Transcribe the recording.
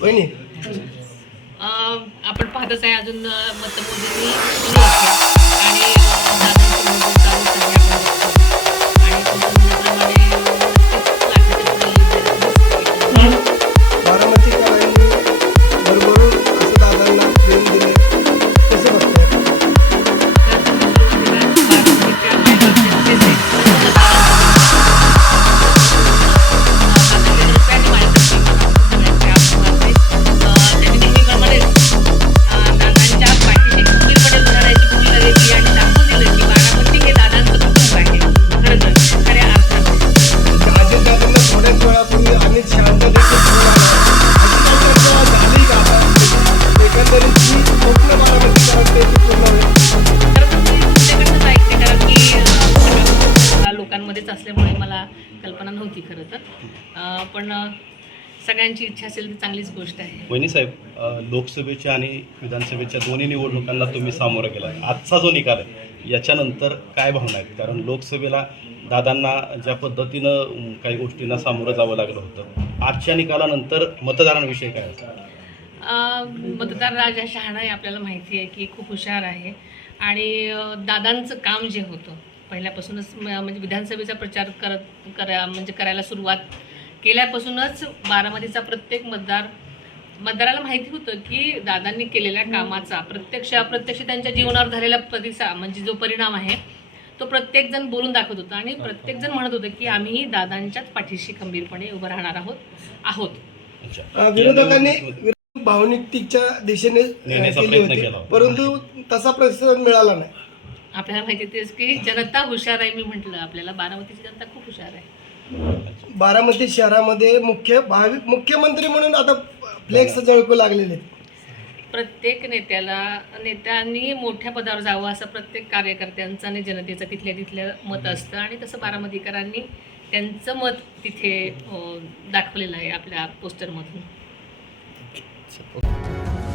वहिनी अं, आपण पाहतच आहे अजून मतमोजणी. लोकांमध्येच असल्यामुळे मला कल्पना नव्हती खरं तर. पण सगळ्यांची इच्छा असेल ती चांगलीच गोष्ट आहे. वहिनी साहेब लोकसभेच्या आणि विधानसभेच्या दोन्ही निवडणुकांना तुम्ही सामोरं गेला आजचा जो निकाल आहे याच्यानंतर काय भावना आहेत? कारण लोकसभेला दादांना ज्या पद्धतीनं काही गोष्टींना सामोरं जावं लागलं होतं. आजच्या निकालानंतर मतदारांविषयी काय मतदार राजा शहाणा हे आपल्याला माहिती आहे की खूप हुशार आहे. आणि दादांचं काम जे होतं पहिल्यापासूनच म्हणजे विधानसभेचा प्रचार करत करा म्हणजे करायला सुरुवात केल्यापासूनच बारामतीचा प्रत्येक मतदार मतदाराला माहिती होतं की दादांनी केलेल्या कामाचा प्रत्यक्ष अप्रत्यक्ष त्यांच्या जीवनावर झालेला प्रतिसा म्हणजे जो परिणाम आहे तो प्रत्येकजण बोलून दाखवत होता. आणि प्रत्येकजण म्हणत होतं की आम्ही दादांच्याच पाठीशी खंबीरपणे उभं राहणार आहोत आहोत. विरोधकांनी भावनिकतेच्या दिशेने अं, नेण्याचा केली प्रयत्न होती. केला होता. परंतु तसा प्रतिसाद मिळाला नाही. आपल्याला माहिती तेच की जनता हुशार आहे मी म्हटलं. आपल्याला बारामतीची जनता खूप हुशार आहे. बारामती शहरामध्ये मुख्य भावी मुख्यमंत्री म्हणून आता फ्लेक्स झळकू लागलेले आहेत. प्रत्येक नेत्याला नेत्यांनी मोठ्या पदावर जावं असं प्रत्येक कार्यकर्त्यांचं आणि जनतेचं तिथल्या तिथलं मत असतं आणि तसं बारामतीकरांनी त्यांचं मत तिथे अं, दाखवलेलं आहे आपल्या पोस्टरमधून. 次。Okay.